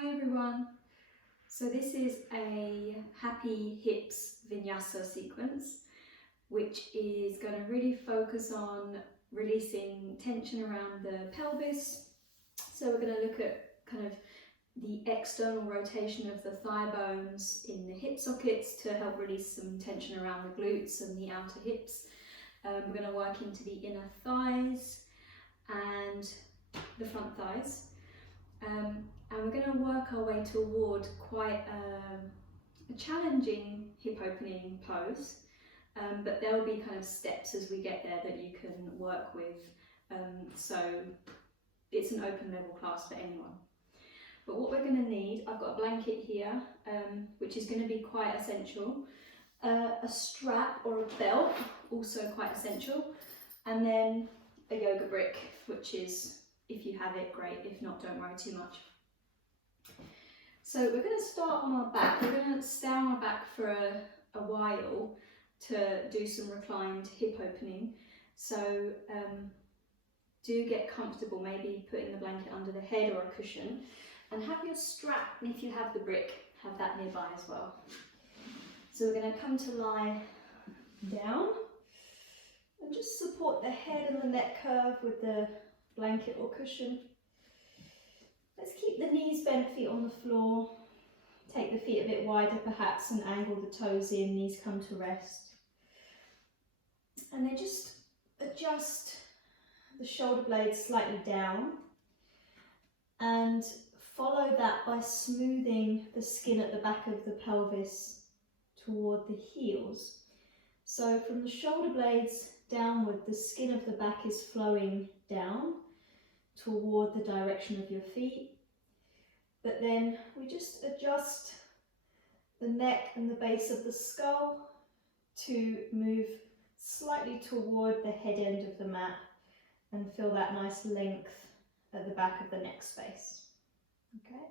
Hi everyone, so this is a happy hips vinyasa sequence which is going to really focus on releasing tension around the pelvis. So we're going to look at kind of the external rotation of the thigh bones in the hip sockets to help release some tension around the glutes and the outer hips. We're going to work into the inner thighs and the front thighs. And we're going to work our way toward quite a challenging hip opening pose, but there will be kind of steps as we get there that you can work with, so it's an open level class for anyone. But what we're going to need, I've got a blanket here, which is going to be quite essential, a strap or a belt, also quite essential, and then a yoga brick, which is, if you have it, great. If not, don't worry too much. So we're going to start on our back. We're going to stay on our back for a while to do some reclined hip opening. So do get comfortable, maybe putting the blanket under the head or a cushion, and have your strap, and if you have the brick, have that nearby as well. So we're going to come to lie down and just support the head and the neck curve with the blanket or cushion. Let's keep the knees bent, feet on the floor. Take the feet a bit wider perhaps and angle the toes in, knees come to rest. And then just adjust the shoulder blades slightly down and follow that by smoothing the skin at the back of the pelvis toward the heels. So from the shoulder blades downward, the skin of the back is flowing down toward the direction of your feet, but then we just adjust the neck and the base of the skull to move slightly toward the head end of the mat and feel that nice length at the back of the neck space. Okay,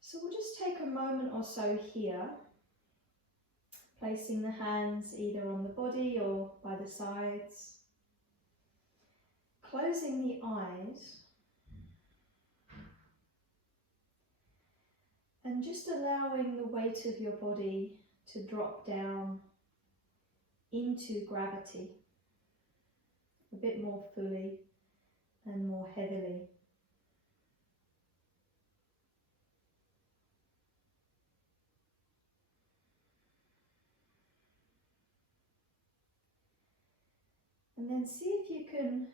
so we'll just take a moment or so here, placing the hands either on the body or by the sides. Closing the eyes and just allowing the weight of your body to drop down into gravity a bit more fully and more heavily. And then see if you can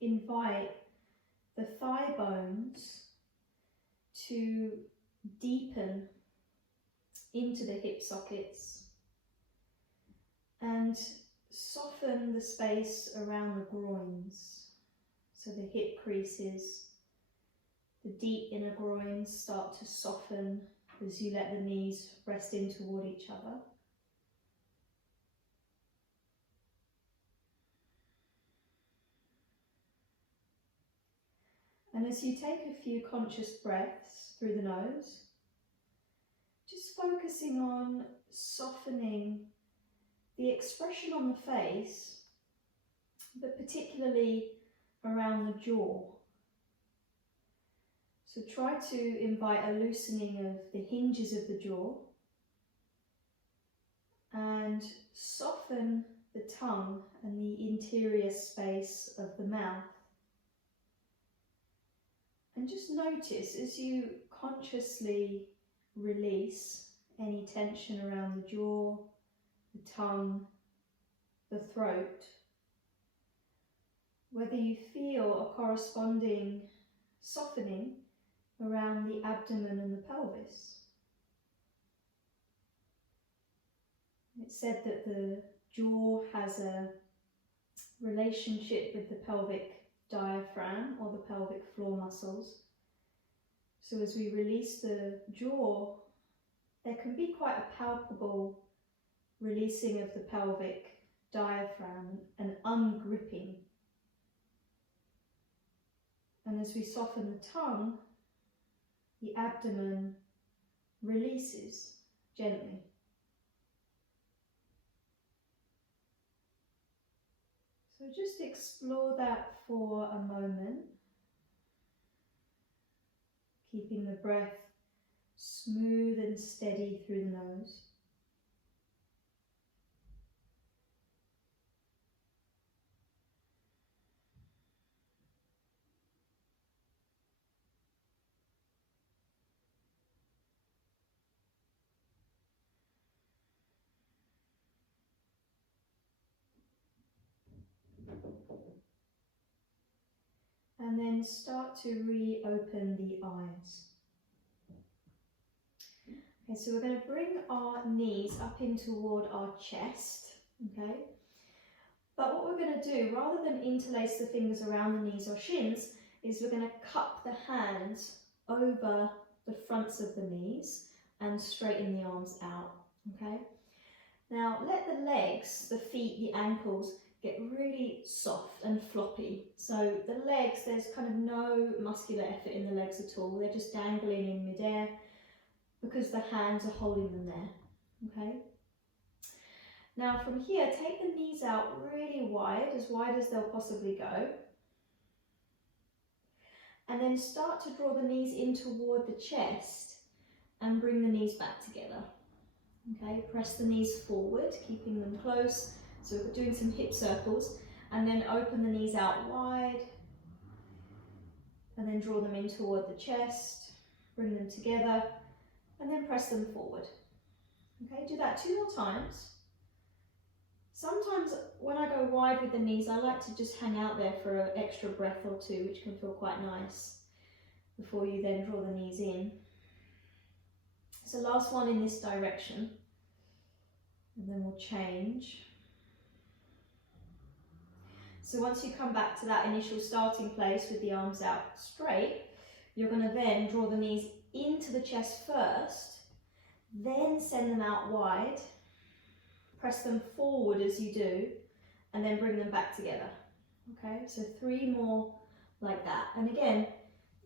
invite the thigh bones to deepen into the hip sockets and soften the space around the groins. So the hip creases, the deep inner groins start to soften as you let the knees rest in toward each other. And as you take a few conscious breaths through the nose, just focusing on softening the expression on the face, but particularly around the jaw. So try to invite a loosening of the hinges of the jaw and soften the tongue and the interior space of the mouth. And just notice as you consciously release any tension around the jaw, the tongue, the throat, whether you feel a corresponding softening around the abdomen and the pelvis. It's said that the jaw has a relationship with the pelvic diaphragm or the pelvic floor muscles. So as we release the jaw, there can be quite a palpable releasing of the pelvic diaphragm and ungripping. And as we soften the tongue, the abdomen releases gently. So just explore that for a moment. keeping the breath smooth and steady through the nose. And then start to reopen the eyes. Okay, so we're going to bring our knees up in toward our chest, okay? But what we're going to do, rather than interlace the fingers around the knees or shins, is we're going to cup the hands over the fronts of the knees and straighten the arms out, okay? Now let the legs, the feet, the ankles get really soft and floppy. So the legs, there's kind of no muscular effort in the legs at all. They're just dangling in midair because the hands are holding them there, okay? Now from here, take the knees out really wide as they'll possibly go. And then start to draw the knees in toward the chest and bring the knees back together. Okay, press the knees forward, keeping them close. So we're doing some hip circles, and then open the knees out wide, and then draw them in toward the chest, bring them together, and then press them forward. Okay, do that 2 more times. Sometimes when I go wide with the knees, I like to just hang out there for an extra breath or 2, which can feel quite nice, before you then draw the knees in. So last one in this direction, and then we'll change. So once you come back to that initial starting place with the arms out straight, you're going to then draw the knees into the chest first, then send them out wide, press them forward as you do, and then bring them back together. Okay, so 3 more like that. And again,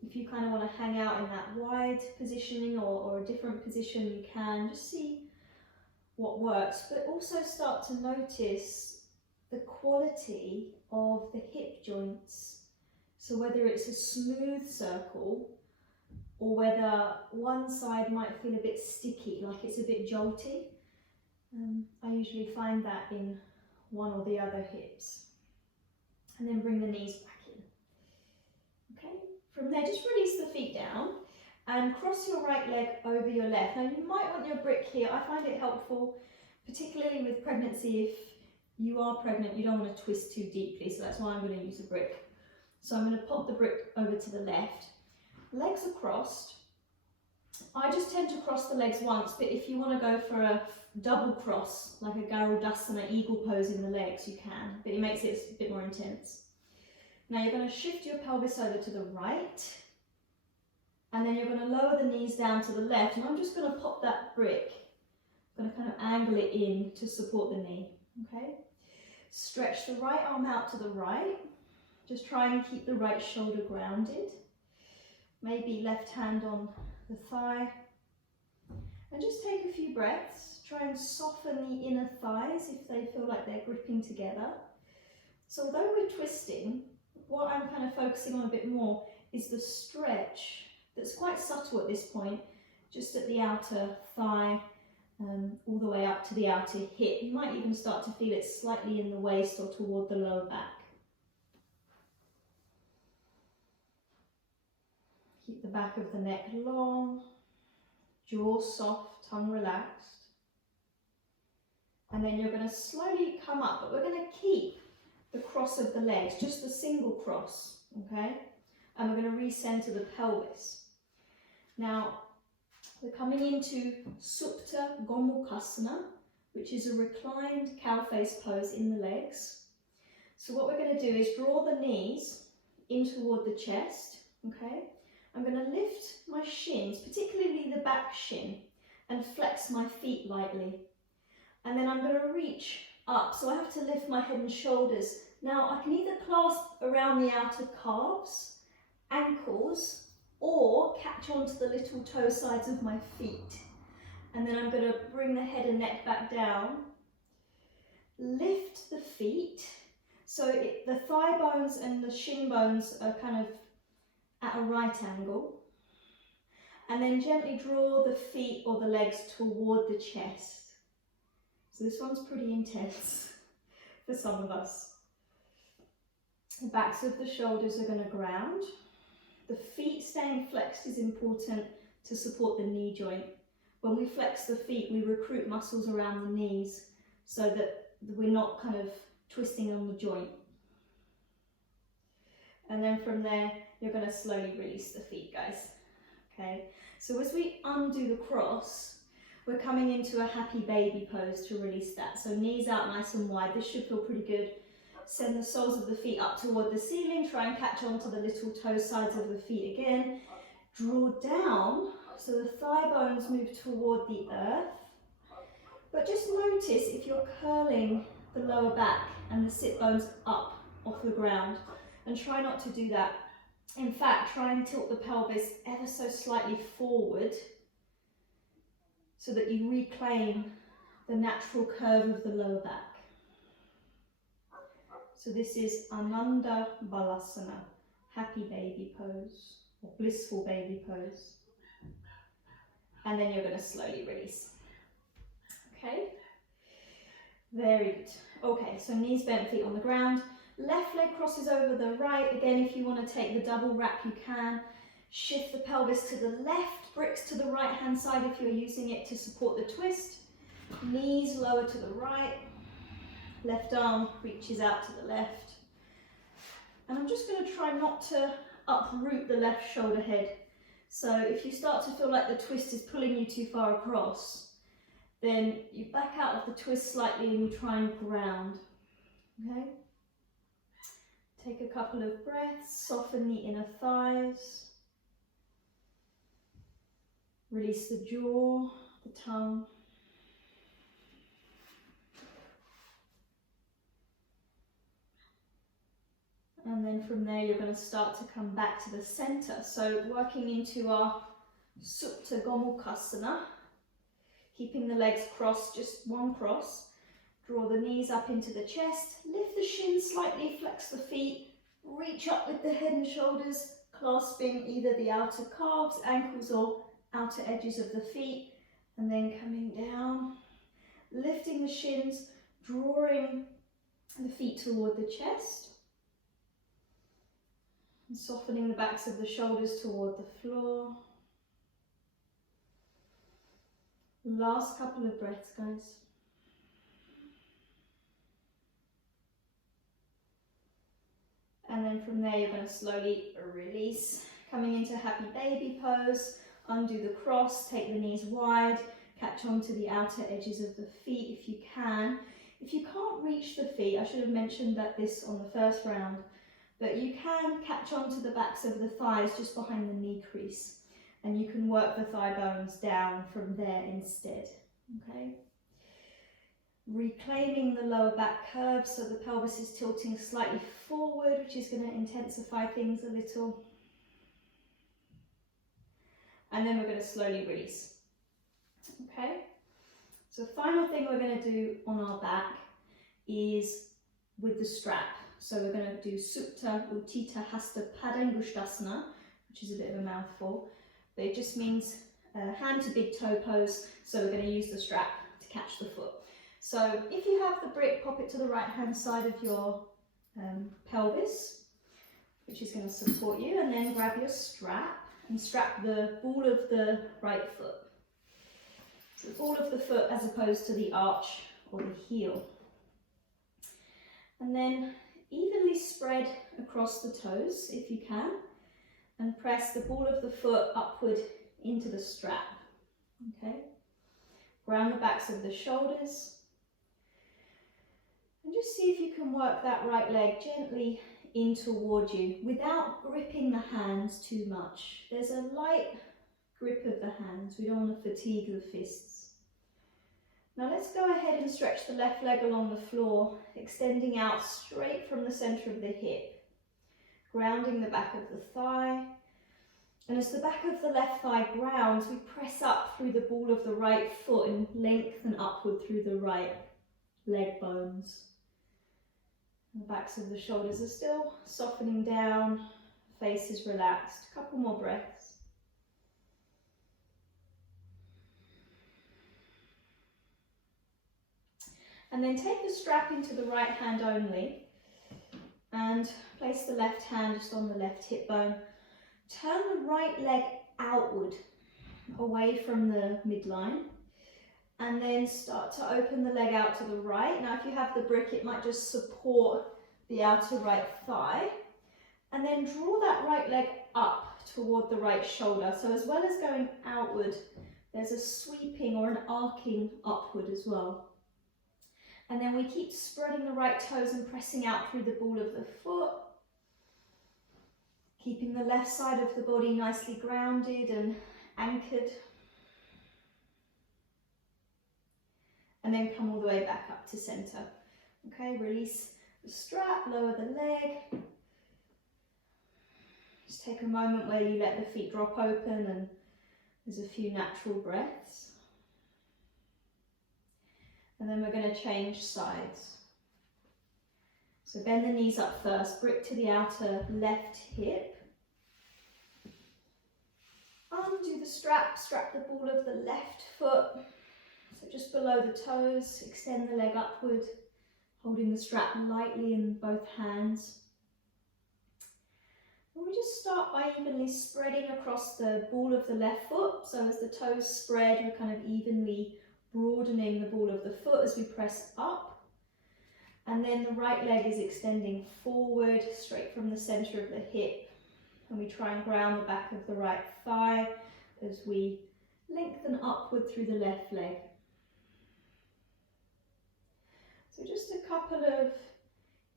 if you kind of want to hang out in that wide positioning or a different position, you can just see what works, but also start to notice the quality of the hip joints. So whether it's a smooth circle or whether one side might feel a bit sticky, like it's a bit jolty. I usually find that in one or the other hips. And then bring the knees back in. Okay, from there just release the feet down and cross your right leg over your left. Now you might want your brick here. I find it helpful, particularly with pregnancy. If you are pregnant, you don't want to twist too deeply, so that's why I'm going to use a brick. So I'm going to pop the brick over to the left. Legs are crossed. I just tend to cross the legs once, but if you want to go for a double cross, like a Garudasana eagle pose in the legs, you can, but it makes it a bit more intense. Now you're going to shift your pelvis over to the right, and then you're going to lower the knees down to the left, and I'm just going to pop that brick. I'm going to kind of angle it in to support the knee, okay? Stretch the right arm out to the right. Just try and keep the right shoulder grounded. Maybe left hand on the thigh. And just take a few breaths. Try and soften the inner thighs if they feel like they're gripping together. So although we're twisting, what I'm kind of focusing on a bit more is the stretch that's quite subtle at this point, just at the outer thigh, all the way up to the outer hip. You might even start to feel it slightly in the waist or toward the lower back. Keep the back of the neck long, jaw soft, tongue relaxed. And then you're going to slowly come up, but we're going to keep the cross of the legs, just the single cross, okay? And we're going to recenter the pelvis. Now, we're coming into Supta Gomukhasana, which is a reclined cow face pose in the legs. So what we're going to do is draw the knees in toward the chest, okay? I'm going to lift my shins, particularly the back shin, and flex my feet lightly. And then I'm going to reach up, so I have to lift my head and shoulders. Now I can either clasp around the outer calves, ankles, or catch onto the little toe sides of my feet. And then I'm going to bring the head and neck back down. Lift the feet, so the thigh bones and the shin bones are kind of at a right angle. And then gently draw the feet or the legs toward the chest. So this one's pretty intense for some of us. The backs of the shoulders are going to ground. The feet staying flexed is important to support the knee joint. When we flex the feet, we recruit muscles around the knees so that we're not kind of twisting on the joint. And then from there, you're going to slowly release the feet, guys. Okay, so as we undo the cross, we're coming into a happy baby pose to release that. So knees out nice and wide. This should feel pretty good. Send the soles of the feet up toward the ceiling. Try and catch onto the little toe sides of the feet again. Draw down so the thigh bones move toward the earth. But just notice if you're curling the lower back and the sit bones up off the ground. And try not to do that. In fact, try and tilt the pelvis ever so slightly forward so that you reclaim the natural curve of the lower back. So this is Ananda Balasana, happy baby pose, or blissful baby pose. And then you're going to slowly release. Okay? Very good. Okay, so knees bent, feet on the ground. Left leg crosses over the right. Again, if you want to take the double wrap, you can. Shift the pelvis to the left, bricks to the right hand side if you're using it to support the twist. Knees lower to the right. Left arm reaches out to the left. And I'm just going to try not to uproot the left shoulder head. So if you start to feel like the twist is pulling you too far across, then you back out of the twist slightly and you try and ground. Okay? Take a couple of breaths, soften the inner thighs. Release the jaw, the tongue. And then from there, you're going to start to come back to the center. So working into our Supta Gomukhasana, keeping the legs crossed, just one cross. Draw the knees up into the chest, lift the shins slightly, flex the feet, reach up with the head and shoulders, clasping either the outer calves, ankles, or outer edges of the feet, and then coming down, lifting the shins, drawing the feet toward the chest, and softening the backs of the shoulders toward the floor. Last couple of breaths, guys. And then from there, you're going to slowly release, coming into happy baby pose. Undo the cross, take the knees wide, catch onto the outer edges of the feet if you can. If you can't reach the feet, I should have mentioned this on the first round, but you can catch onto the backs of the thighs just behind the knee crease, and you can work the thigh bones down from there instead. Okay? Reclaiming the lower back curve so the pelvis is tilting slightly forward, which is going to intensify things a little. And then we're going to slowly release. Okay? So final thing we're going to do on our back is with the strap. So we're going to do Supta Uttitha Hasta Padangusthasana, which is a bit of a mouthful, but it just means hand to big toe pose. So we're going to use the strap to catch the foot. So if you have the brick, pop it to the right hand side of your pelvis, which is going to support you, and then grab your strap and strap the ball of the right foot. So the ball of the foot as opposed to the arch or the heel. And then evenly spread across the toes if you can, and press the ball of the foot upward into the strap. Okay? Ground the backs of the shoulders. And just see if you can work that right leg gently in toward you without gripping the hands too much. There's a light grip of the hands. We don't want to fatigue the fists. Now let's go ahead and stretch the left leg along the floor, extending out straight from the center of the hip, grounding the back of the thigh. And as the back of the left thigh grounds, we press up through the ball of the right foot and lengthen upward through the right leg bones. The backs of the shoulders are still softening down, face is relaxed. A couple more breaths. And then take the strap into the right hand only and place the left hand just on the left hip bone. Turn the right leg outward, away from the midline, and then start to open the leg out to the right. Now if you have the brick, it might just support the outer right thigh. And then draw that right leg up toward the right shoulder. So as well as going outward, there's a sweeping or an arcing upward as well. And then we keep spreading the right toes and pressing out through the ball of the foot. Keeping the left side of the body nicely grounded and anchored. And then come all the way back up to center. Okay, release the strap, lower the leg. Just take a moment where you let the feet drop open and there's a few natural breaths. And then we're going to change sides. So bend the knees up first, brick to the outer left hip. Undo the strap, strap the ball of the left foot. So just below the toes, extend the leg upward, holding the strap lightly in both hands. And we just start by evenly spreading across the ball of the left foot. So as the toes spread, we're kind of evenly broadening the ball of the foot as we press up. And then the right leg is extending forward, straight from the center of the hip. And we try and ground the back of the right thigh as we lengthen upward through the left leg. So just a couple of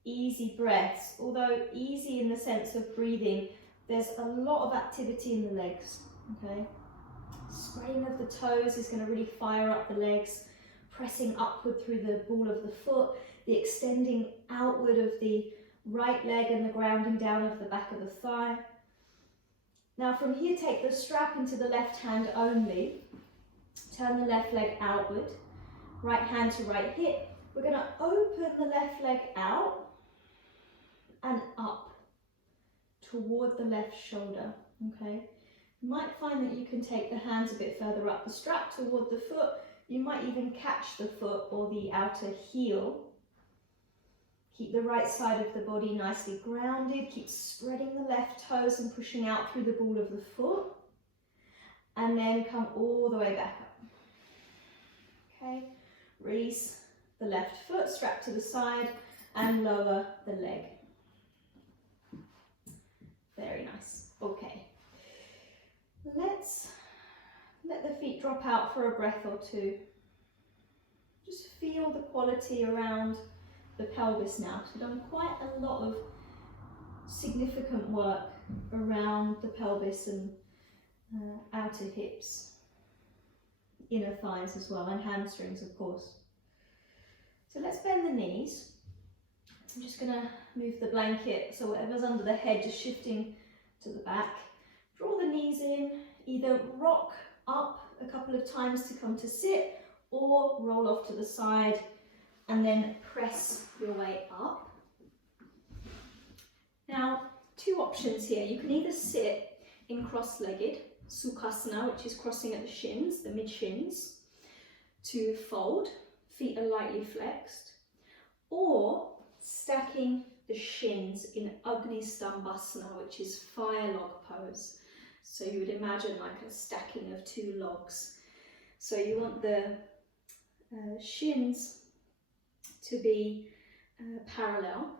easy breaths, although easy in the sense of breathing, there's a lot of activity in the legs, okay? Spreading of the toes is going to really fire up the legs, pressing upward through the ball of the foot, the extending outward of the right leg and the grounding down of the back of the thigh. Now from here, take the strap into the left hand only, turn the left leg outward, right hand to right hip. We're going to open the left leg out and up toward the left shoulder, okay? You might find that you can take the hands a bit further up the strap toward the foot. You might even catch the foot or the outer heel. Keep the right side of the body nicely grounded. Keep spreading the left toes and pushing out through the ball of the foot. And then come all the way back up. Okay, release the left foot, strap to the side, and lower the leg. Very nice. Okay. Let's let the feet drop out for a breath or two. Just feel the quality around the pelvis now. So we've done quite a lot of significant work around the pelvis and outer hips, inner thighs as well, and hamstrings of course. So let's bend the knees. I'm just going to move the blanket so whatever's under the head just shifting to the back. Draw the knees in, either rock up a couple of times to come to sit or roll off to the side and then press your way up. Now, two options here. You can either sit in cross-legged, Sukhasana, which is crossing at the shins, the mid-shins, to fold, feet are lightly flexed, or stacking the shins in Agni Stambhasana, which is fire log pose. So you would imagine like a stacking of two logs. So you want the shins to be parallel,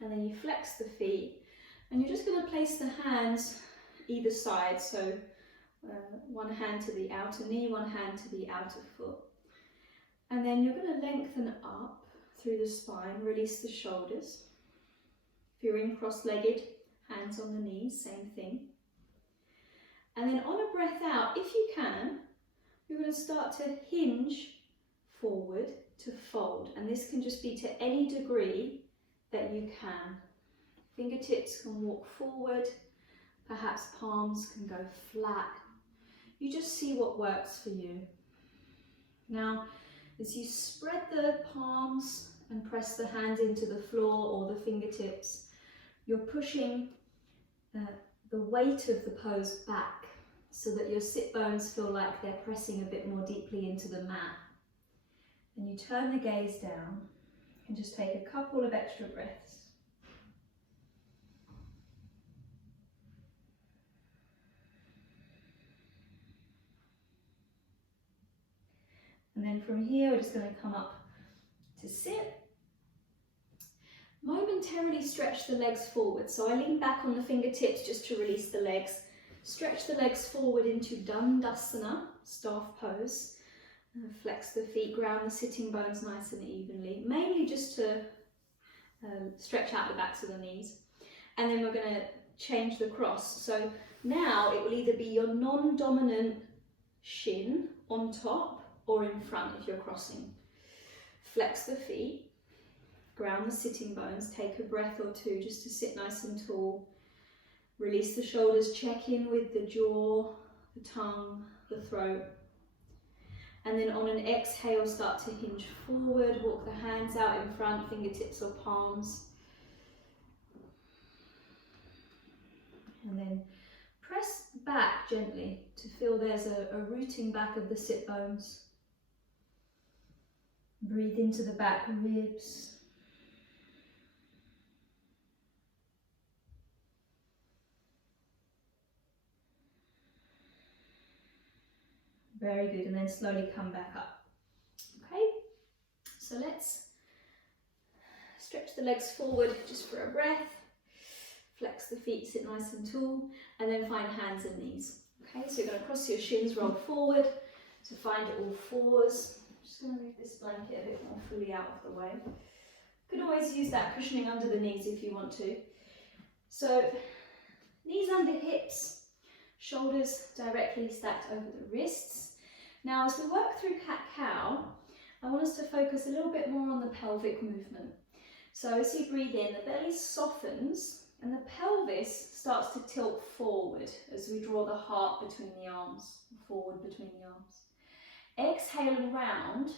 and then you flex the feet, and you're just going to place the hands either side, so one hand to the outer knee, one hand to the outer foot, and then you're going to lengthen up through the spine, release the shoulders. If you're in cross-legged, hands on the knees, same thing. And then on a breath out, if you can, you're going to start to hinge forward to fold, and this can just be to any degree that you can. Fingertips can walk forward, perhaps palms can go flat. You just see what works for you. Now, as you spread the palms and press the hands into the floor or the fingertips, you're pushing the weight of the pose back so that your sit bones feel like they're pressing a bit more deeply into the mat. and you turn the gaze down and just take a couple of extra breaths. And then from here, we're just going to come up to sit. Momentarily stretch the legs forward. So I lean back on the fingertips just to release the legs. Stretch the legs forward into Dandasana, staff pose. Flex the feet, ground the sitting bones nice and evenly, mainly just to stretch out the backs of the knees. And then we're going to change the cross. So now it will either be your non-dominant shin on top or in front if you're crossing. Flex the feet, ground the sitting bones, take a breath or two just to sit nice and tall. Release the shoulders, check in with the jaw, the tongue, the throat. And then on an exhale, start to hinge forward, walk the hands out in front, fingertips or palms. And then press back gently to feel there's a rooting back of the sit bones. Breathe into the back ribs. Very good, and then slowly come back up. Okay, so let's stretch the legs forward just for a breath. Flex the feet, sit nice and tall, and then find hands and knees. Okay, so you're going to cross your shins, roll forward to find all fours. I'm just going to move this blanket a bit more fully out of the way. You can always use that cushioning under the knees if you want to. So knees under hips, shoulders directly stacked over the wrists. Now as we work through cat-cow, I want us to focus a little bit more on the pelvic movement. So as you breathe in, the belly softens and the pelvis starts to tilt forward as we draw the heart between the arms, forward between the arms. Exhale and round,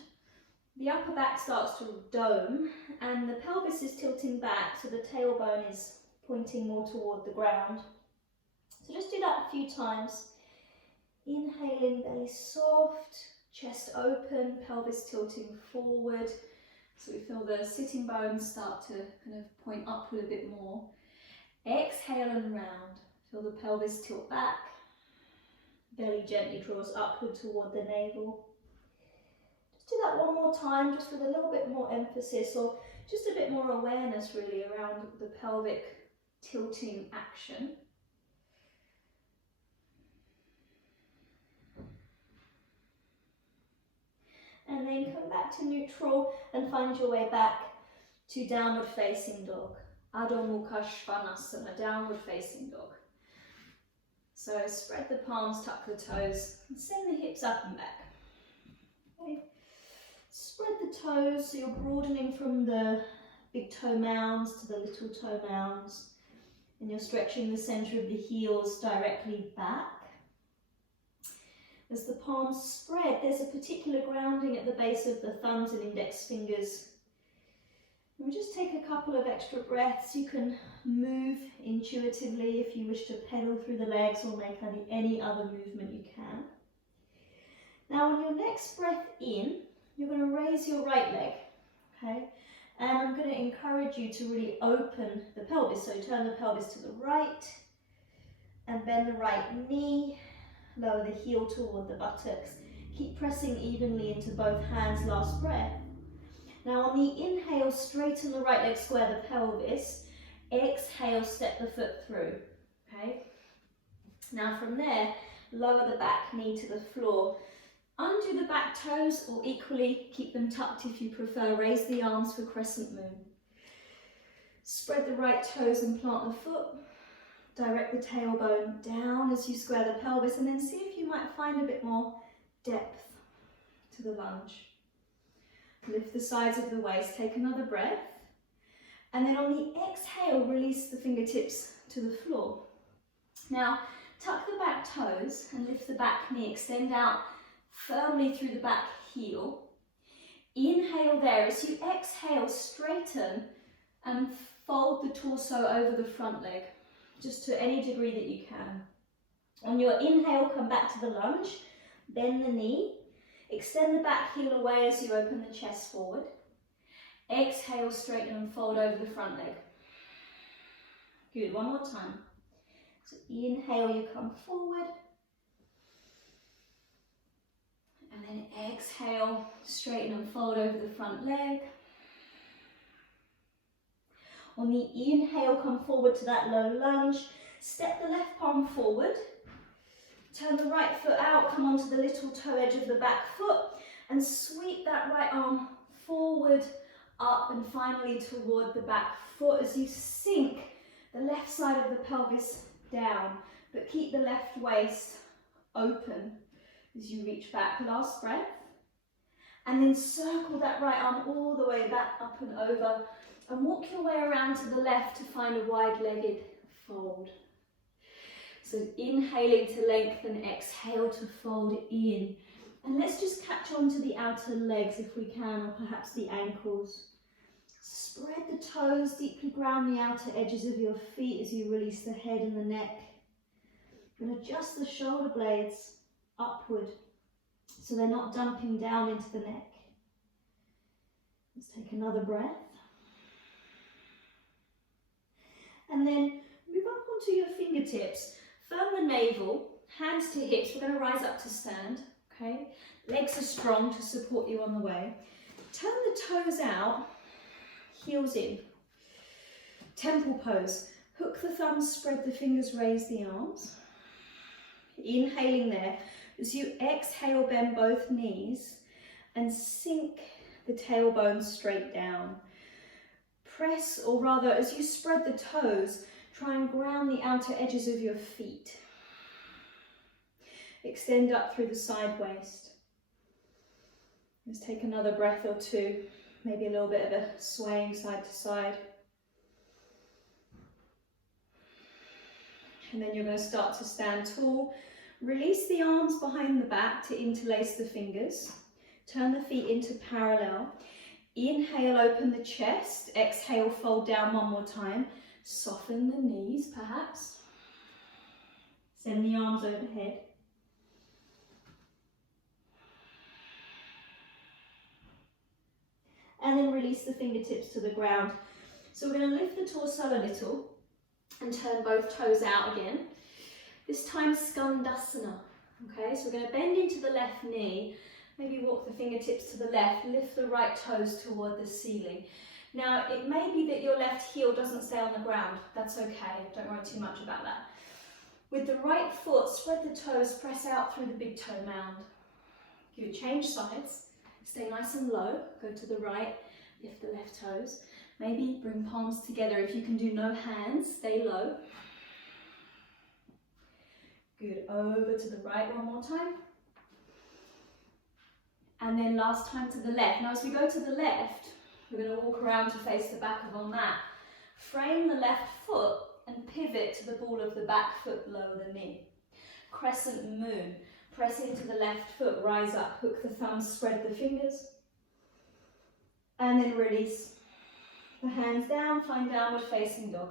the upper back starts to dome and the pelvis is tilting back so the tailbone is pointing more toward the ground. So just do that a few times. Inhaling, belly soft, chest open, pelvis tilting forward. So we feel the sitting bones start to kind of point upward a bit more. Exhale and round. Feel the pelvis tilt back. Belly gently draws upward toward the navel. Just do that one more time, just with a little bit more emphasis or just a bit more awareness really around the pelvic tilting action. And then come back to neutral and find your way back to downward facing dog. Adho Mukha Svanasana, downward facing dog. So spread the palms, tuck the toes, and send the hips up and back. Okay. Spread the toes so you're broadening from the big toe mounds to the little toe mounds. And you're stretching the center of the heels directly back. As the palms spread, there's a particular grounding at the base of the thumbs and index fingers. And we just take a couple of extra breaths. You can move intuitively if you wish to pedal through the legs or make any other movement you can. Now on your next breath in, you're going to raise your right leg, okay? And I'm going to encourage you to really open the pelvis. So turn the pelvis to the right and bend the right knee. Lower the heel toward the buttocks. Keep pressing evenly into both hands, last breath. Now on the inhale, straighten the right leg, square the pelvis. Exhale, step the foot through, okay? Now from there, lower the back knee to the floor. Undo the back toes, or equally, keep them tucked if you prefer. Raise the arms for crescent moon. Spread the right toes and plant the foot. Direct the tailbone down as you square the pelvis, and then see if you might find a bit more depth to the lunge. Lift the sides of the waist, take another breath, and then on the exhale, release the fingertips to the floor. Now, tuck the back toes and lift the back knee, extend out firmly through the back heel. Inhale there. As you exhale, straighten and fold the torso over the front leg, just to any degree that you can. On your inhale, come back to the lunge, bend the knee. Extend the back heel away as you open the chest forward. Exhale, straighten and fold over the front leg. Good, one more time. So inhale, you come forward. And then exhale, straighten and fold over the front leg. On the inhale, come forward to that low lunge. Step the left palm forward. Turn the right foot out, come onto the little toe edge of the back foot and sweep that right arm forward, up and finally toward the back foot as you sink the left side of the pelvis down, but keep the left waist open as you reach back. Last breath. And then circle that right arm all the way back, up and over, and walk your way around to the left to find a wide-legged fold. So inhaling to lengthen, exhale to fold in. And let's just catch on to the outer legs if we can, or perhaps the ankles. Spread the toes, deeply ground the outer edges of your feet as you release the head and the neck. And adjust the shoulder blades upward so they're not dumping down into the neck. Let's take another breath. And then move up onto your fingertips. Firm the navel, hands to hips. We're going to rise up to stand, okay? Legs are strong to support you on the way. Turn the toes out, heels in. Temple pose. Hook the thumbs, spread the fingers, raise the arms. Inhaling there. As you exhale, bend both knees and sink the tailbone straight down. Press, or rather, as you spread the toes, try and ground the outer edges of your feet. Extend up through the side waist. Let's take another breath or two, maybe a little bit of a swaying side to side. And then you're going to start to stand tall. Release the arms behind the back to interlace the fingers. Turn the feet into parallel. Inhale, open the chest. Exhale, fold down one more time. Soften the knees, perhaps. Send the arms overhead. And then release the fingertips to the ground. So we're going to lift the torso a little and turn both toes out again. This time Skandasana. Okay, so we're going to bend into the left knee. Maybe walk the fingertips to the left, lift the right toes toward the ceiling. Now, it may be that your left heel doesn't stay on the ground. That's okay, don't worry too much about that. With the right foot, spread the toes, press out through the big toe mound. Good, change sides. Stay nice and low, go to the right, lift the left toes. Maybe bring palms together. If you can do no hands, stay low. Good, over to the right one more time. And then last time to the left. Now as we go to the left, we're going to walk around to face the back of our mat. Frame the left foot and pivot to the ball of the back foot, lower the knee. Crescent moon. Press into the left foot, rise up, hook the thumbs, spread the fingers. And then release the hands down, find downward facing dog.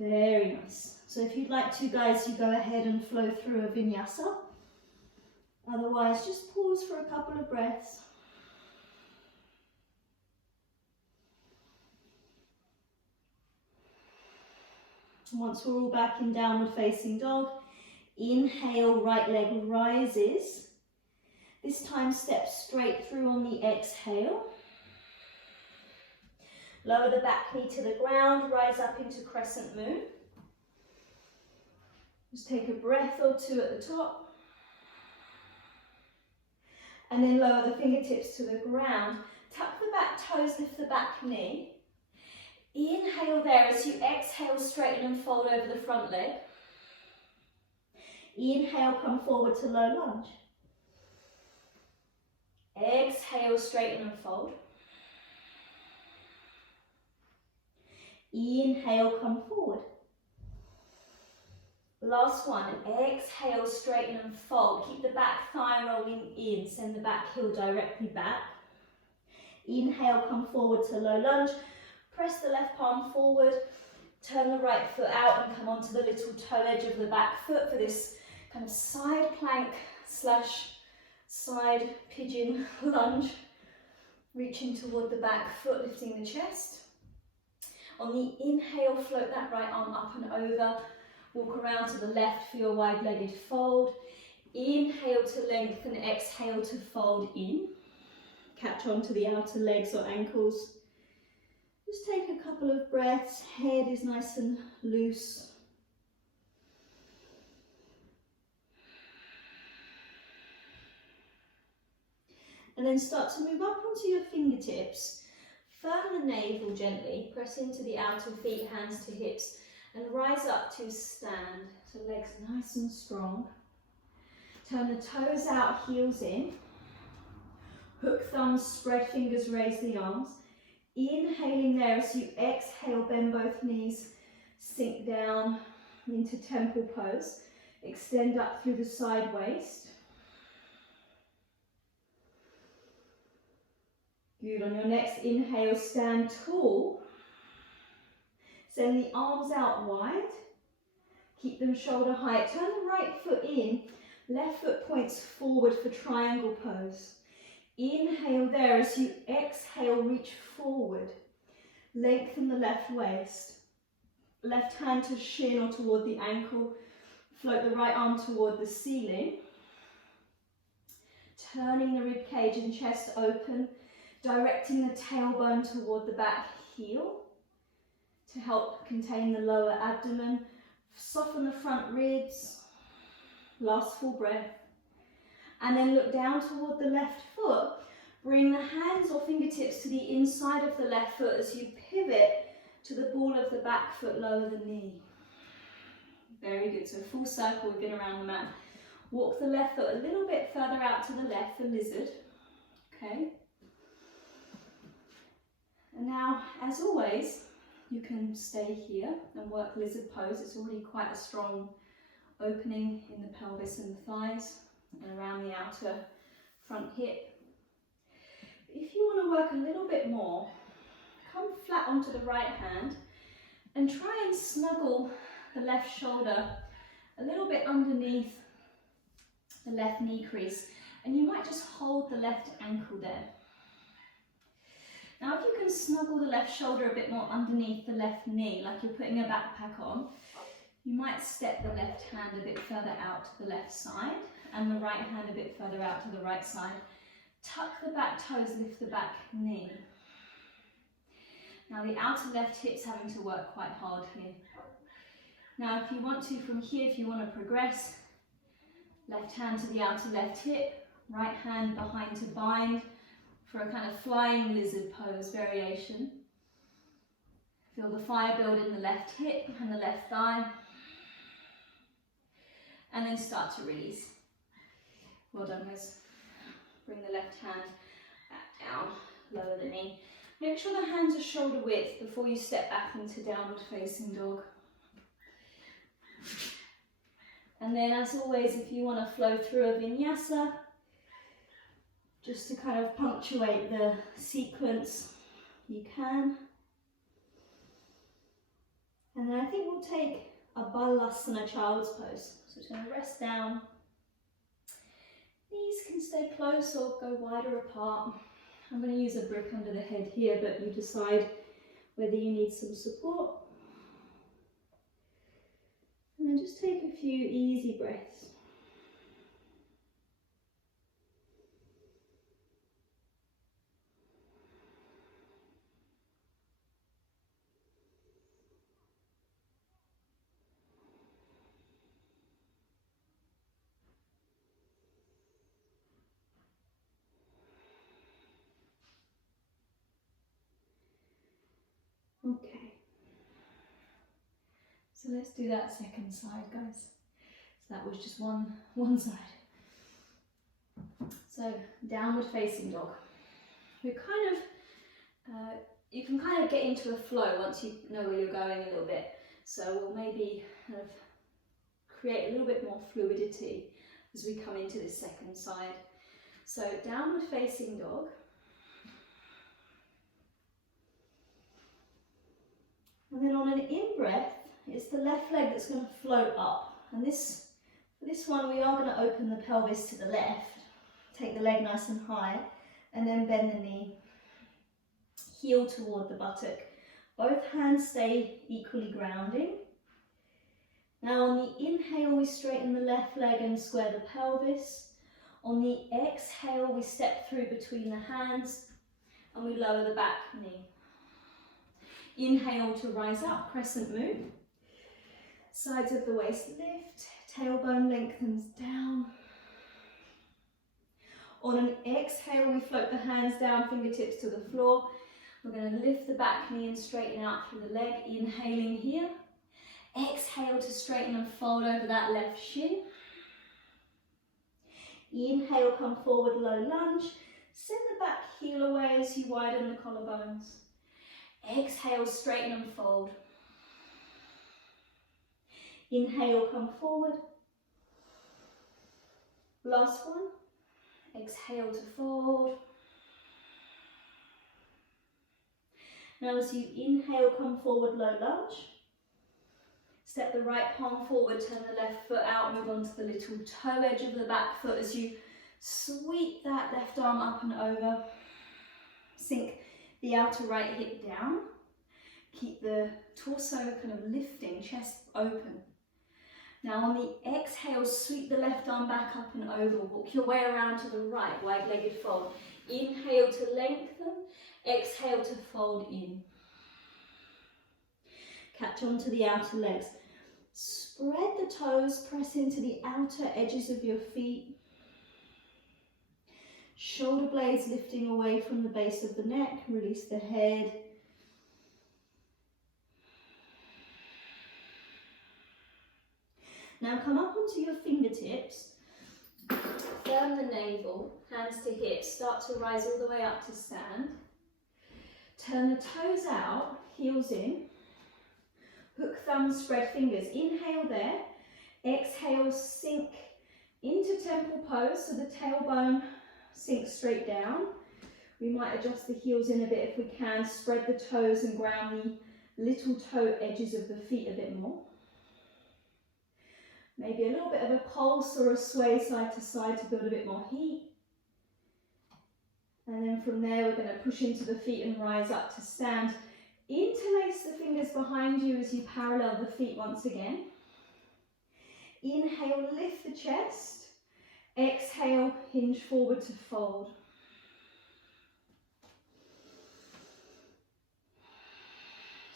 Very nice. So if you'd like to, guys, you go ahead and flow through a vinyasa. Otherwise, just pause for a couple of breaths. Once we're all back in downward facing dog, inhale, right leg rises. This time step straight through on the exhale. Lower the back knee to the ground, rise up into crescent moon. Just take a breath or two at the top. And then lower the fingertips to the ground. Tuck the back toes, lift the back knee. Inhale there as you exhale, straighten and fold over the front leg. Inhale, come forward to low lunge. Exhale, straighten and fold. Inhale, come forward. Last one, exhale, straighten and fold. Keep the back thigh rolling in, send the back heel directly back. Inhale, come forward to low lunge. Press the left palm forward, turn the right foot out and come onto the little toe edge of the back foot for this kind of side plank slash side pigeon lunge, reaching toward the back foot, lifting the chest. On the inhale, float that right arm up and over. Walk around to the left for your wide-legged fold. Inhale to lengthen, exhale to fold in. Catch onto the outer legs or ankles. Just take a couple of breaths. Head is nice and loose. And then start to move up onto your fingertips. Firm the navel gently. Press into the outer feet, hands to hips. And rise up to stand. So legs nice and strong. Turn the toes out, heels in. Hook thumbs, spread fingers, raise the arms. Inhaling there as you exhale, bend both knees. Sink down into temple pose. Extend up through the side waist. Good. On your next inhale, stand tall. Send the arms out wide. Keep them shoulder height. Turn the right foot in. Left foot points forward for triangle pose. Inhale there as you exhale, reach forward. Lengthen the left waist. Left hand to shin or toward the ankle. Float the right arm toward the ceiling. Turning the rib cage and chest open. Directing the tailbone toward the back heel to help contain the lower abdomen. Soften the front ribs. Last full breath. And then look down toward the left foot. Bring the hands or fingertips to the inside of the left foot as you pivot to the ball of the back foot, lower the knee. Very good. So full circle, we've been around the mat. Walk the left foot a little bit further out to the left for lizard. Okay. And now, as always, you can stay here and work lizard pose. It's already quite a strong opening in the pelvis and the thighs and around the outer front hip. If you want to work a little bit more, come flat onto the right hand and try and snuggle the left shoulder a little bit underneath the left knee crease, and you might just hold the left ankle there. Now if you can snuggle the left shoulder a bit more underneath the left knee, like you're putting a backpack on, you might step the left hand a bit further out to the left side and the right hand a bit further out to the right side. Tuck the back toes, lift the back knee. Now the outer left hip's having to work quite hard here. Now if you want to, from here, if you want to progress, left hand to the outer left hip, right hand behind to bind for a kind of flying lizard pose variation. Feel the fire build in the left hip and the left thigh. And then start to release. Well done, guys. Bring the left hand back down, lower the knee. Make sure the hands are shoulder width before you step back into downward facing dog. And then, as always, if you want to flow through a vinyasa, just to kind of punctuate the sequence, you can. And then I think we'll take a Balasana, child's pose. So it's going to rest down. Knees can stay close or go wider apart. I'm going to use a brick under the head here, but you decide whether you need some support. And then just take a few easy breaths. Okay, so let's do that second side, guys. So that was just one side. So downward facing dog. We're kind of, you can kind of get into a flow once you know where you're going a little bit. So we'll maybe kind of create a little bit more fluidity as we come into this second side. So downward facing dog. And then on an in-breath, it's the left leg that's going to float up. And for this one, we are going to open the pelvis to the left. Take the leg nice and high, and then bend the knee. Heel toward the buttock. Both hands stay equally grounding. Now on the inhale, we straighten the left leg and square the pelvis. On the exhale, we step through between the hands and we lower the back knee. Inhale to rise up, crescent move. Sides of the waist lift, tailbone lengthens down. On an exhale, we float the hands down, fingertips to the floor. We're going to lift the back knee and straighten out through the leg, inhaling here. Exhale to straighten and fold over that left shin. Inhale, come forward, low lunge. Send the back heel away as you widen the collarbones. Exhale, straighten and fold. Inhale, come forward. Last one. Exhale to fold. Now as you inhale, come forward, low lunge. Step the right palm forward, turn the left foot out, move on to the little toe edge of the back foot as you sweep that left arm up and over. Sink the outer right hip down. Keep the torso kind of lifting, chest open. Now on the exhale, sweep the left arm back up and over. Walk your way around to the right, wide-legged fold. Inhale to lengthen, exhale to fold in. Catch onto the outer legs. Spread the toes, press into the outer edges of your feet. Shoulder blades lifting away from the base of the neck. Release the head. Now come up onto your fingertips. Firm the navel, hands to hips. Start to rise all the way up to stand. Turn the toes out, heels in. Hook, thumb, spread fingers. Inhale there. Exhale, sink into temple pose so the tailbone sinks straight down. We might adjust the heels in a bit if we can. Spread the toes and ground the little toe edges of the feet a bit more. Maybe a little bit of a pulse or a sway side to side to build a bit more heat. And then from there, we're going to push into the feet and rise up to stand. Interlace the fingers behind you as you parallel the feet once again. Inhale, lift the chest. Exhale, hinge forward to fold.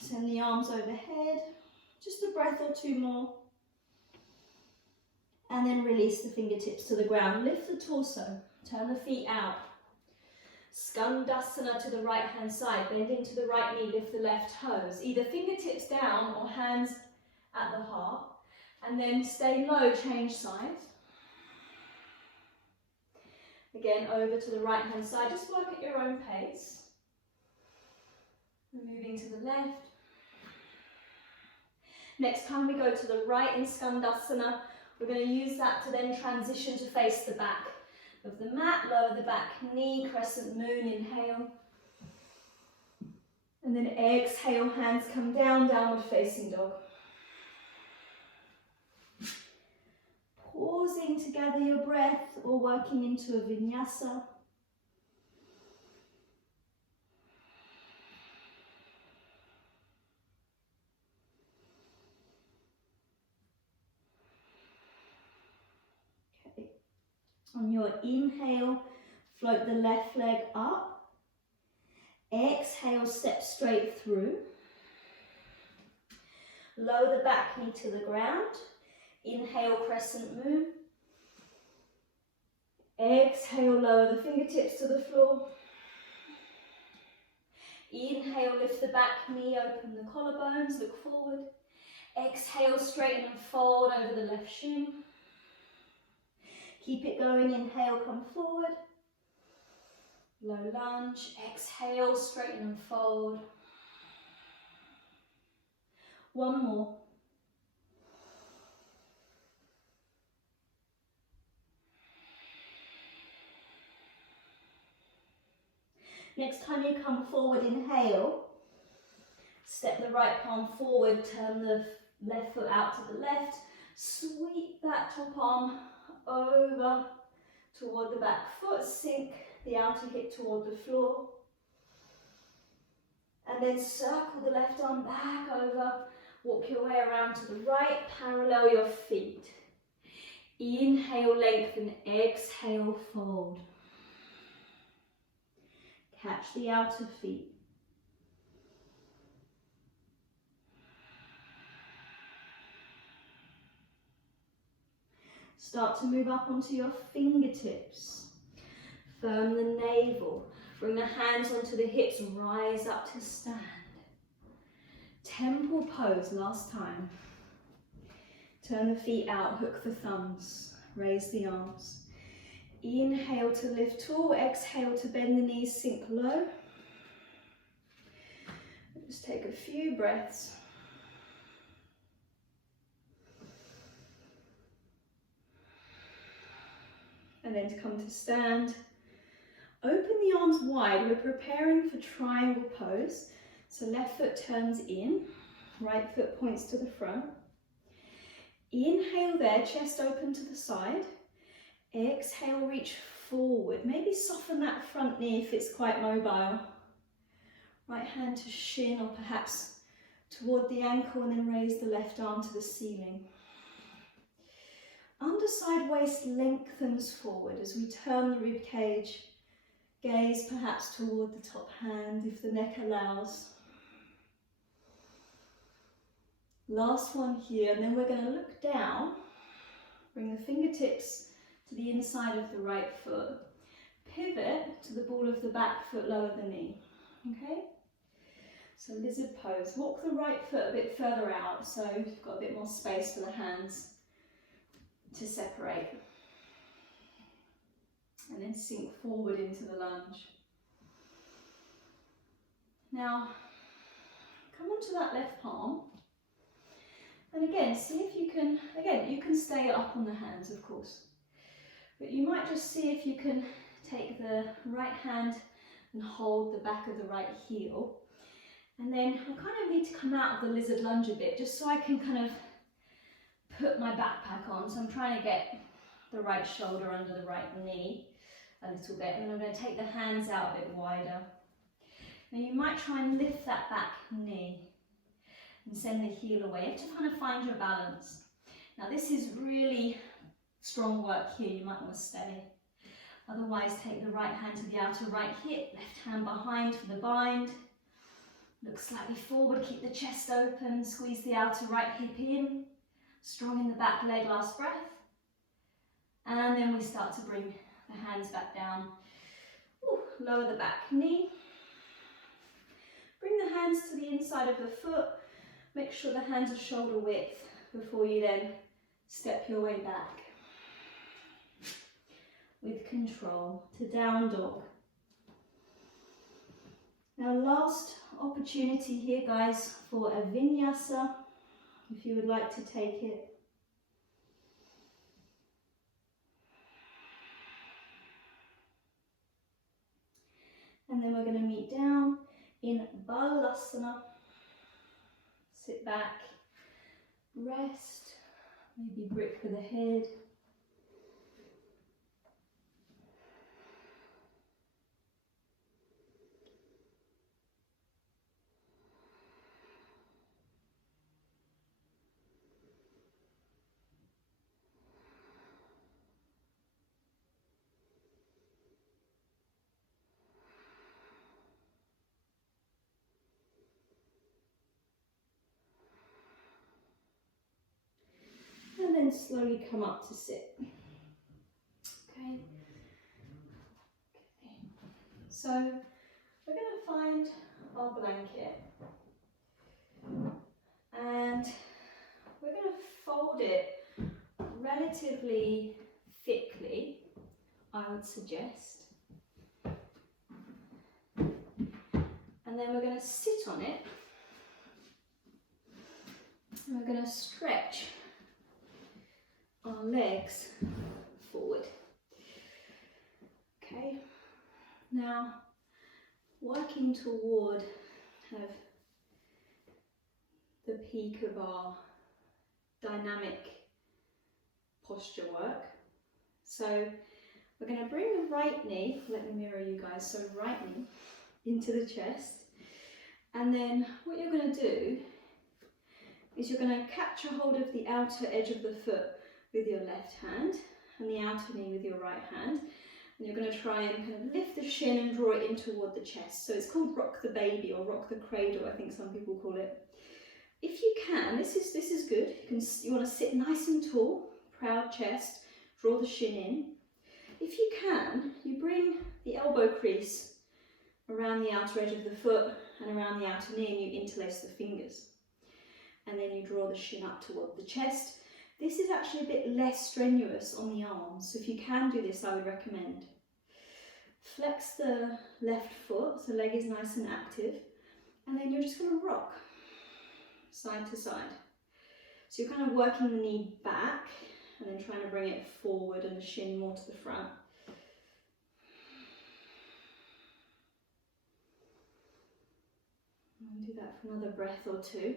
Send the arms overhead. Just a breath or two more. And then release the fingertips to the ground. Lift the torso. Turn the feet out. Skandasana to the right hand side, bend into the right knee, lift the left toes, either fingertips down or hands at the heart, and then stay low, change sides. Again, over to the right hand side, just work at your own pace. Moving to the left. Next time we go to the right in Skandasana, we're going to use that to then transition to face the back of the mat, lower the back knee, crescent moon, inhale. And then exhale, hands come down, downward facing dog. Pausing to gather your breath or working into a vinyasa. On your inhale, float the left leg up. Exhale, step straight through. Lower the back knee to the ground. Inhale, crescent moon. Exhale, lower the fingertips to the floor. Inhale, lift the back knee, open the collarbones, look forward. Exhale, straighten and fold over the left shin. Keep it going, inhale, come forward. Low lunge, exhale, straighten and fold. One more. Next time you come forward, inhale. Step the right palm forward, turn the left foot out to the left. Sweep that top arm over toward the back foot, sink the outer hip toward the floor. And then circle the left arm back over, walk your way around to the right, parallel your feet. Inhale, lengthen, exhale, fold. Catch the outer feet. Start to move up onto your fingertips. Firm the navel. Bring the hands onto the hips, rise up to stand. Temple pose, last time. Turn the feet out, hook the thumbs, raise the arms. Inhale to lift tall, exhale to bend the knees, sink low. Just take a few breaths. And then to come to stand. Open the arms wide, we're preparing for triangle pose. So left foot turns in, right foot points to the front. Inhale there, chest open to the side. Exhale, reach forward. Maybe soften that front knee if it's quite mobile. Right hand to shin or perhaps toward the ankle, and then raise the left arm to the ceiling. Underside waist lengthens forward as we turn the rib cage. Gaze perhaps toward the top hand if the neck allows. Last one here, and then we're going to look down. Bring the fingertips to the inside of the right foot. Pivot to the ball of the back foot, lower the knee. Okay? So lizard pose. Walk the right foot a bit further out so you've got a bit more space for the hands to separate. And then sink forward into the lunge. Now, come onto that left palm. And again, see if you can, you can stay up on the hands, of course. But you might just see if you can take the right hand and hold the back of the right heel. And then I kind of need to come out of the lizard lunge a bit, just so I can kind of put my backpack on. So I'm trying to get the right shoulder under the right knee a little bit. And then I'm going to take the hands out a bit wider. Now you might try and lift that back knee and send the heel away. You have to kind of find your balance. Now this is really strong work here, you might want to stay. Otherwise take the right hand to the outer right hip, left hand behind for the bind. Look slightly forward, keep the chest open, squeeze the outer right hip in. Strong in the back leg, last breath. And then we start to bring the hands back down. Ooh, lower the back knee. Bring the hands to the inside of the foot. Make sure the hands are shoulder width before you then step your way back. With control to down dog. Now last opportunity here guys for a vinyasa, if you would like to take it. And then we're going to meet down in Balasana. Sit back, rest, maybe grip with the head. And then slowly come up to sit. Okay. So we're going to find our blanket and we're going to fold it relatively thickly, I would suggest. And then we're going to sit on it and we're going to stretch our legs forward. Okay, now working toward kind of the peak of our dynamic posture work. So We're going to bring the right knee, let me mirror you guys, so right knee into the chest. And then what you're going to do is you're going to catch a hold of the outer edge of the foot with your left hand and the outer knee with your right hand. And you're going to try and kind of lift the shin and draw it in toward the chest. So it's called rock the baby or rock the cradle, I think some people call it. If you can, this is good. You want to sit nice and tall, proud chest, draw the shin in. If you can, you bring the elbow crease around the outer edge of the foot and around the outer knee, and you interlace the fingers. And then you draw the shin up toward the chest. This is actually a bit less strenuous on the arms, so if you can do this, I would recommend. Flex the left foot, so the leg is nice and active, and then you're just going to rock side to side. So you're kind of working the knee back and then trying to bring it forward and the shin more to the front. And do that for another breath or two.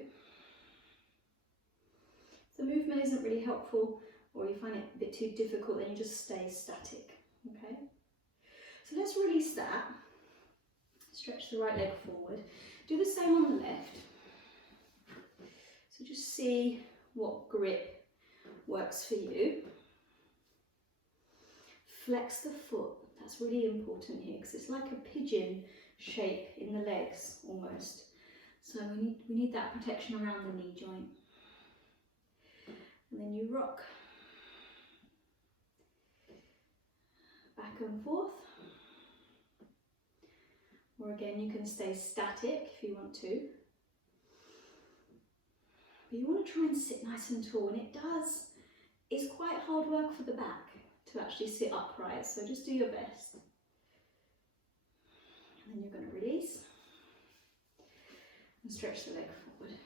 If the movement isn't really helpful or you find it a bit too difficult, then you just stay static, okay? So let's release that. Stretch the right leg forward. Do the same on the left. So just see what grip works for you. Flex the foot. That's really important here because it's like a pigeon shape in the legs almost. So we need that protection around the knee joint. And then you rock back and forth. Or again, you can stay static if you want to. But you want to try and sit nice and tall, and it's quite hard work for the back to actually sit upright, so just do your best. And then you're going to release and stretch the leg forward.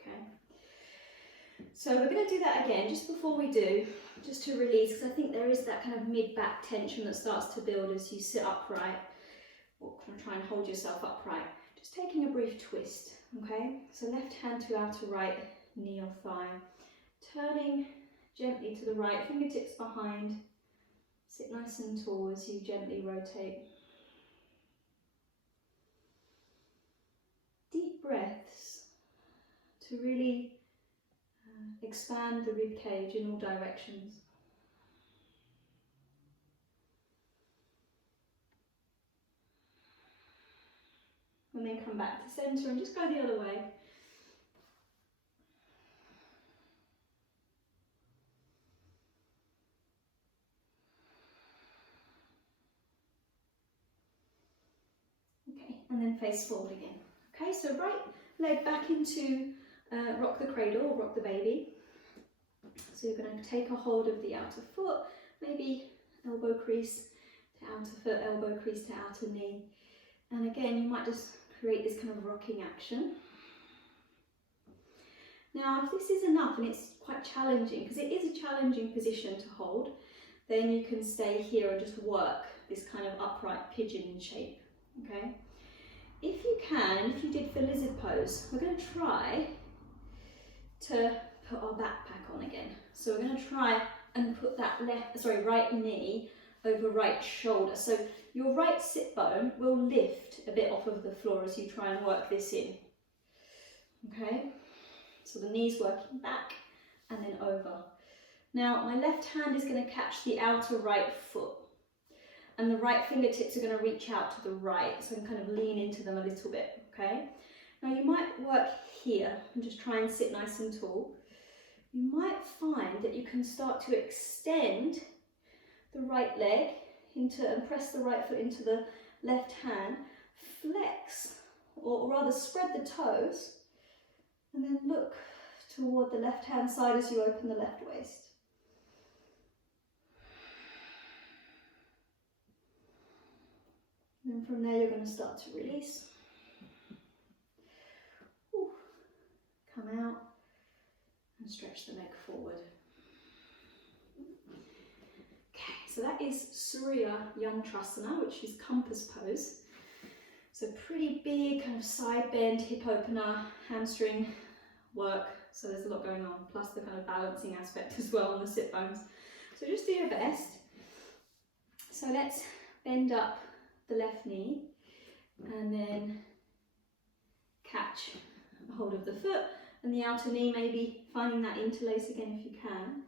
Okay. So we're going to do that again just before we do, just to release, because I think there is that kind of mid-back tension that starts to build as you sit upright, or try and hold yourself upright. Just taking a brief twist, okay? So left hand to outer right knee or thigh, turning gently to the right, fingertips behind, sit nice and tall as you gently rotate. Deep breaths to really expand the rib cage in all directions. And then come back to centre and just go the other way. Okay, and then face forward again. Okay, so right leg back into rock the cradle or rock the baby. So you're going to take a hold of the outer foot, maybe elbow crease to outer foot, elbow crease to outer knee. And again, you might just create this kind of rocking action. Now, if this is enough and it's quite challenging, because it is a challenging position to hold, then you can stay here and just work this kind of upright pigeon shape, okay? If you can, and if you did for lizard pose, we're going to try to put our backpack on again. So we're going to try and put that right knee over right shoulder. So your right sit bone will lift a bit off of the floor as you try and work this in. Okay, so the knee's working back and then over. Now my left hand is going to catch the outer right foot and the right fingertips are going to reach out to the right, so I'm kind of lean into them a little bit. Okay, now you might work here and just try and sit nice and tall. You might find that you can start to extend the right leg and press the right foot into the left hand, flex, or rather spread the toes, and then look toward the left hand side as you open the left waist. And then from there you're going to start to release. Ooh. Come out and stretch the leg forward. So that is Surya Yantrasana, which is compass pose. So pretty big kind of side bend, hip opener, hamstring work. So there's a lot going on, plus the kind of balancing aspect as well on the sit bones. So just do your best. So let's bend up the left knee and then catch a hold of the foot and the outer knee, maybe finding that interlace again if you can.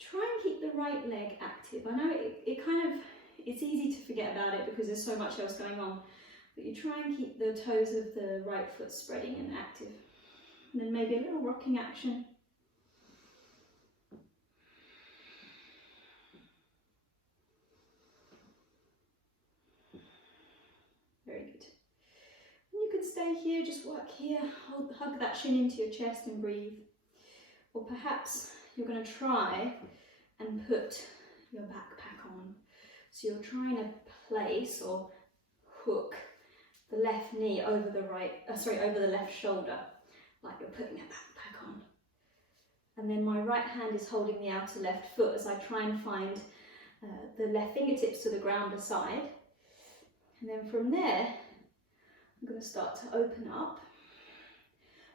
Try and keep the right leg active. I know it's easy to forget about it because there's so much else going on, but you try and keep the toes of the right foot spreading and active. And then maybe a little rocking action. Very good. And you can stay here, just work here, hug that shin into your chest and breathe. Or perhaps you're going to try and put your backpack on. So you're trying to place or hook the left knee over the over the left shoulder, like you're putting a backpack on. And then my right hand is holding the outer left foot as I try and find the left fingertips to the ground beside. And then from there, I'm going to start to open up.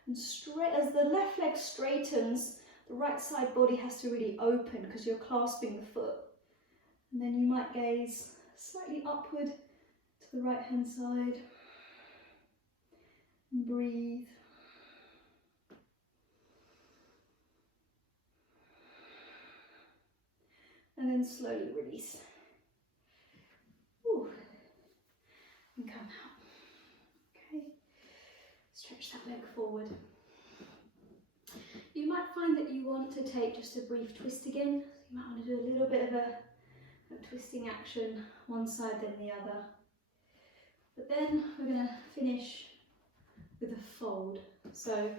And straight as the left leg straightens, the right side body has to really open because you're clasping the foot. And then you might gaze slightly upward to the right hand side. And breathe. And then slowly release. Ooh. And come out. Okay. Stretch that leg forward. You might find that you want to take just a brief twist again. You might want to do a little bit of a twisting action, one side then the other. But then we're going to finish with a fold. So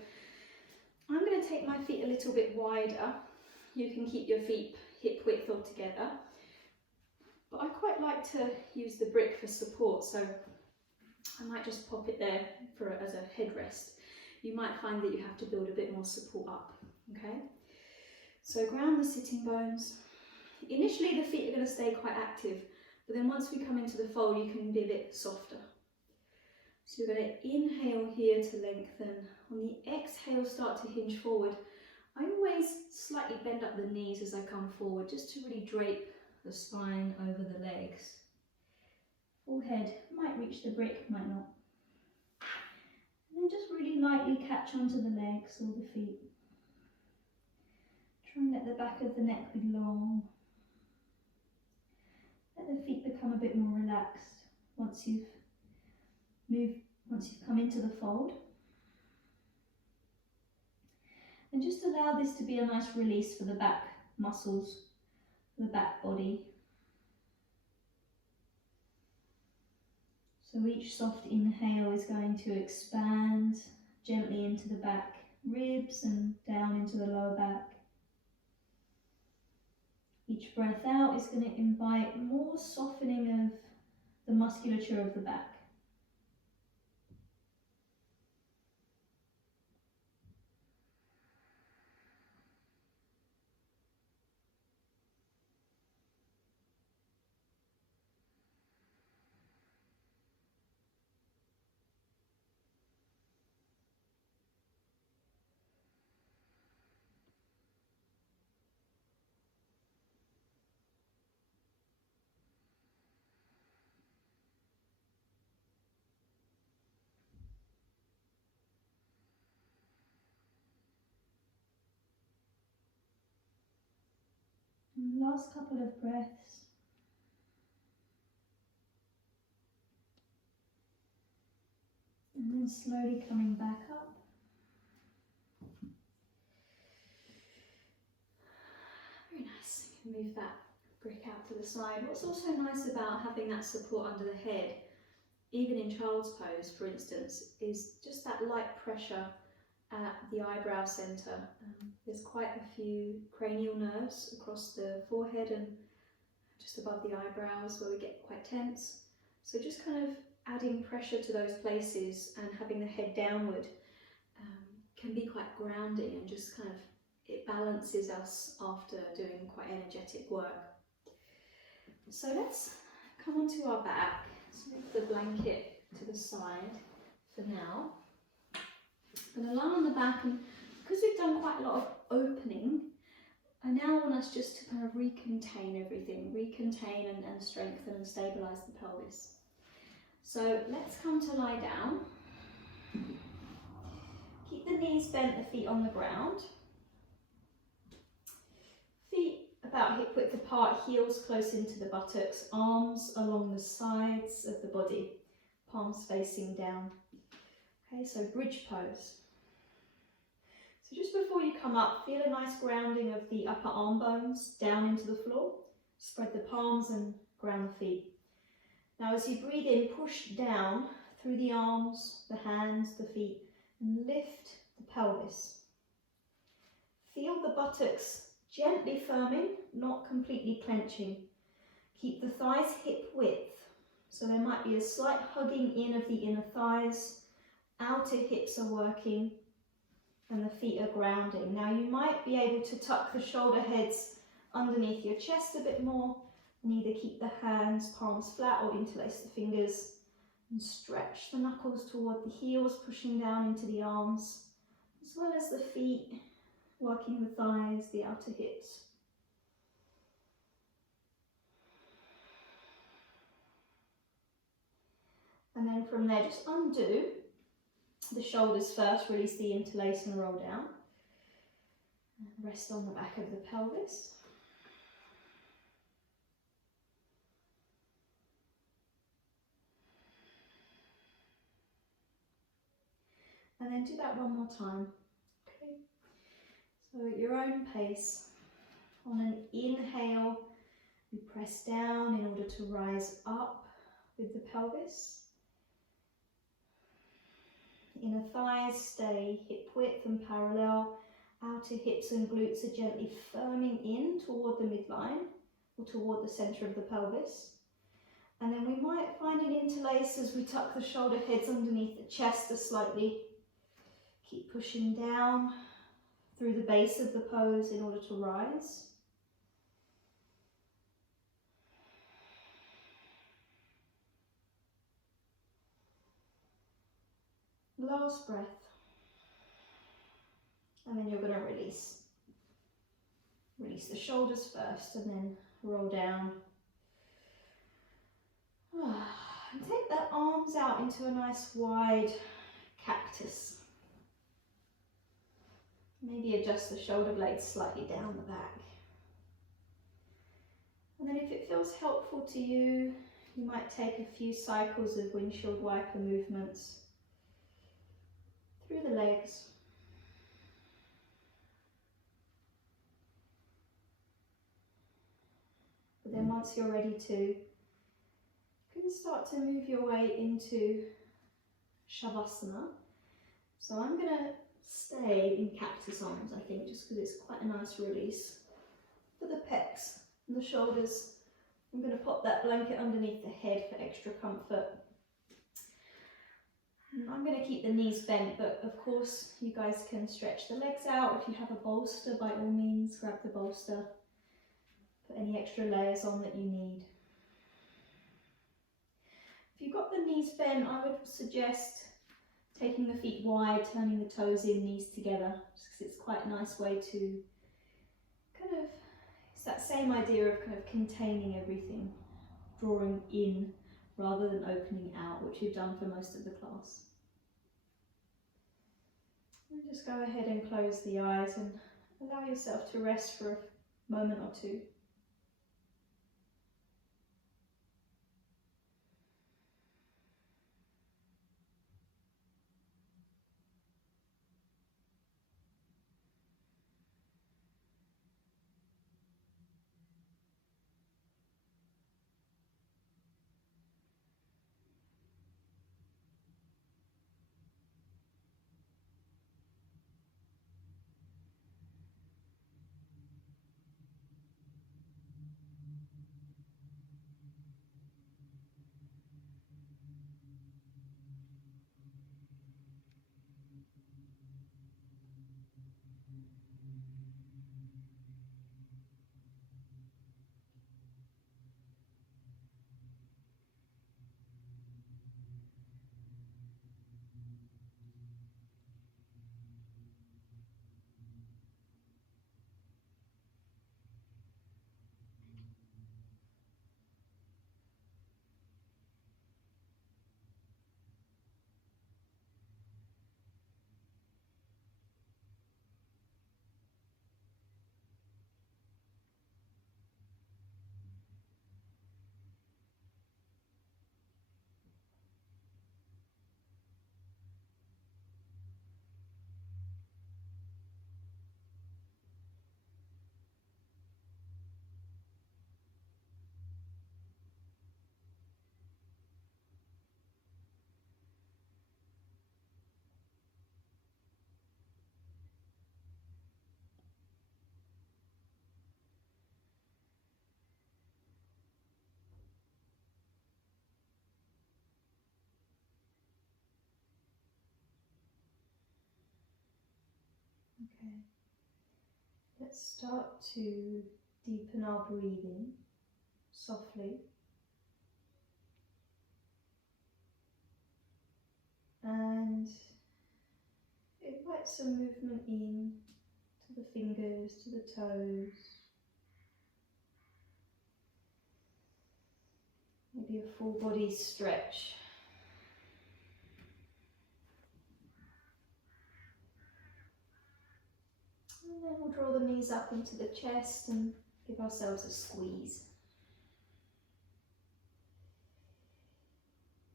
I'm going to take my feet a little bit wider. You can keep your feet hip width all together. But I quite like to use the brick for support, so I might just pop it there as a headrest. You might find that you have to build a bit more support up, okay? So ground the sitting bones. Initially the feet are going to stay quite active, but then once we come into the fold you can be a bit softer. So you're going to inhale here to lengthen. On the exhale, start to hinge forward. I always slightly bend up the knees as I come forward, just to really drape the spine over the legs. Forehead might reach the brick, might not. And then just really lightly catch onto the legs or the feet. Try and let the back of the neck be long. Let the feet become a bit more relaxed once you've come into the fold. And just allow this to be a nice release for the back muscles, the back body. So each soft inhale is going to expand gently into the back ribs and down into the lower back. Each breath out is going to invite more softening of the musculature of the back. And last couple of breaths. And then slowly coming back up. Very nice. Move that brick out to the side. What's also nice about having that support under the head, even in child's pose for instance, is just that light pressure at the eyebrow centre. There's quite a few cranial nerves across the forehead and just above the eyebrows where we get quite tense. So just kind of adding pressure to those places and having the head downward can be quite grounding and just kind of, it balances us after doing quite energetic work. So let's come onto our back. Let's move the blanket to the side for now. I'm going to lie on the back, and because we've done quite a lot of opening, I now want us just to kind of recontain everything, recontain and strengthen and stabilise the pelvis. So let's come to lie down. Keep the knees bent, the feet on the ground. Feet about hip width apart, heels close into the buttocks, arms along the sides of the body, palms facing down. Okay, so bridge pose. So just before you come up, feel a nice grounding of the upper arm bones down into the floor. Spread the palms and ground the feet. Now as you breathe in, push down through the arms, the hands, the feet, and lift the pelvis. Feel the buttocks gently firming, not completely clenching. Keep the thighs hip width. So there might be a slight hugging in of the inner thighs, outer hips are working, and the feet are grounding. Now you might be able to tuck the shoulder heads underneath your chest a bit more, and either keep the hands, palms flat, or interlace the fingers and stretch the knuckles toward the heels, pushing down into the arms, as well as the feet, working the thighs, the outer hips. And then from there, just undo the shoulders first, release the interlace and roll down. And rest on the back of the pelvis. And then do that one more time. Okay. So at your own pace, on an inhale, we press down in order to rise up with the pelvis. Inner thighs stay hip width and parallel. Outer hips and glutes are gently firming in toward the midline or toward the centre of the pelvis. And then we might find an interlace as we tuck the shoulder heads underneath the chest to slightly keep pushing down through the base of the pose in order to rise. Last breath. And then you're going to release. Release the shoulders first and then roll down. And take the arms out into a nice wide cactus. Maybe adjust the shoulder blades slightly down the back. And then if it feels helpful to you, you might take a few cycles of windshield wiper movements through the legs. But then once you're ready to, you can start to move your way into Shavasana. So I'm going to stay in cactus arms, I think, just because it's quite a nice release for the pecs and the shoulders. I'm going to pop that blanket underneath the head for extra comfort. And I'm going to keep the knees bent, but of course you guys can stretch the legs out. If you have a bolster, by all means grab the bolster. Put any extra layers on that you need. If you've got the knees bent, I would suggest taking the feet wide, turning the toes in, knees together, just because it's quite a nice way to kind of, it's that same idea of kind of containing everything, drawing in rather than opening out, which you've done for most of the class. And just go ahead and close the eyes and allow yourself to rest for a moment or two. Okay. Let's start to deepen our breathing softly. And invite some movement in to the fingers, to the toes. Maybe a full body stretch. And then we'll draw the knees up into the chest and give ourselves a squeeze.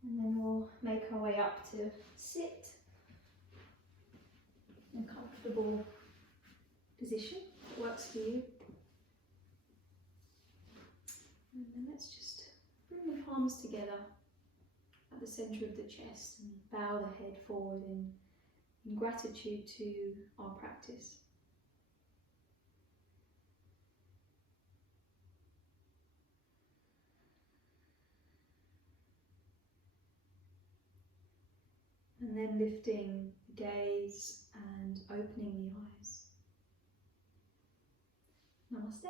And then we'll make our way up to sit in a comfortable position that works for you. And then let's just bring the palms together at the centre of the chest and bow the head forward in gratitude to our practice. And then lifting the gaze and opening the eyes. Namaste.